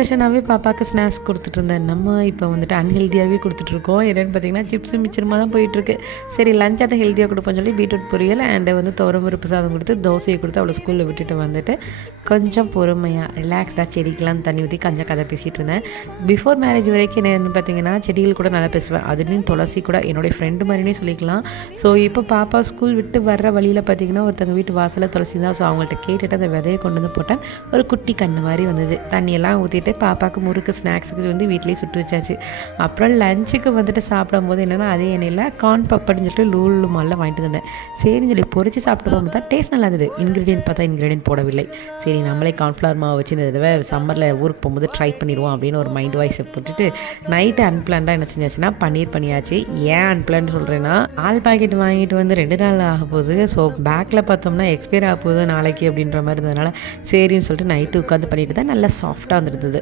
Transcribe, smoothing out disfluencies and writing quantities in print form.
வருஷனாகவே பாப்பாவுக்கு ஸ்நாக்ஸ் கொடுத்துட்ருந்தேன். நம்ம இப்போ வந்துட்டு அன்ஹெல்த்தியாகவே கொடுத்துட்ருக்கோம். என்னென்னு பார்த்தீங்கன்னா சிப்ஸு மிச்சமாக தான் போயிட்டுருக்கு. சரி லஞ்ச் அதை ஹெல்த்தியாக கொடுப்போம்னு சொல்லி பீட்ரூட் பொரியல் அண்டு வந்து துவரம்பருப்பு சாதம் கொடுத்து தோசையை கொடுத்து அவளை ஸ்கூலில் விட்டுட்டு வந்துட்டு கொஞ்சம் பொறுமையாக ரிலாக்ஸ்டாக செடிக்கெலாம் தண்ணி ஊற்றி கொஞ்சம் கதை பேசிகிட்டு இருந்தேன். பிஃபோர் மேரேஜ் வரைக்கும் என்ன பார்த்தீங்கன்னா செடிகள் கூட நல்லா பேசுவேன். அதுலேயும் துளசி கூட என்னுடைய ஃப்ரெண்டு மாதிரினே சொல்லிக்கலாம். ஸோ இப்போ பாப்பா ஸ்கூல் விட்டு வர்ற வழியில் பார்த்தீங்கன்னா ஒருத்தவங்க வீட்டு வாசலில் துளசி தான். ஸோ அவங்கள்ட்ட கேட்டுட்டு அந்த விதையை கொண்டு வந்து போட்டேன். ஒரு குட்டி கன்று மாதிரி வந்தது. தண்ணியெல்லாம் ஊற்றிட்டு பாப்பாவுக்கு முறுக்கு ஸ்நாக்ஸுக்கு வந்து வீட்டிலேயே சுட்டு வச்சாச்சு. அப்புறம் லஞ்சுக்கு வந்துட்டு சாப்பிடும்போது என்னென்னா அதே எண்ணெயில் கார்ன் பப்பர்னு சொல்லிட்டு லூலு மாலில் வாங்கிட்டு வந்தேன். சரின்னு சொல்லி பொரிச்சு சாப்பிட்டு போகும்போது தான் டேஸ்ட் நல்லா இருந்தது. இன்க்ரீடியன்ட் பார்த்தா இன்க்ரீடியன்ட் போடவில்லை. சரி நம்மளே கார்ன்ஃப்ளவர் மாவு வச்சு இந்த தடவை சம்மரில் ஊருக்கு போகும்போது ட்ரை பண்ணிடுவோம் அப்படின்னு ஒரு மைண்ட் வாய்ஸை போட்டுட்டு நைட்டு அன்பிளான்டாக என்ன செஞ்சாச்சுன்னா பன்னீர் பண்ணியாச்சு. ஏன் அன்பிளான் சொல்கிறேன்னா ஆல் பாக்கெட் வாங்கிட்டு வந்து 2 நாள் ஆக போகுது. ஸோ பேக்கில் பார்த்தோம்னா எக்ஸ்பயர் ஆக போகுது நாளைக்கு அப்படின்ற மாதிரி இருந்ததுனால சரின்னு சொல்லிட்டு நைட்டு உட்காந்து பண்ணிட்டு தான் நல்லா சாஃப்டாக வந்துருந்தது.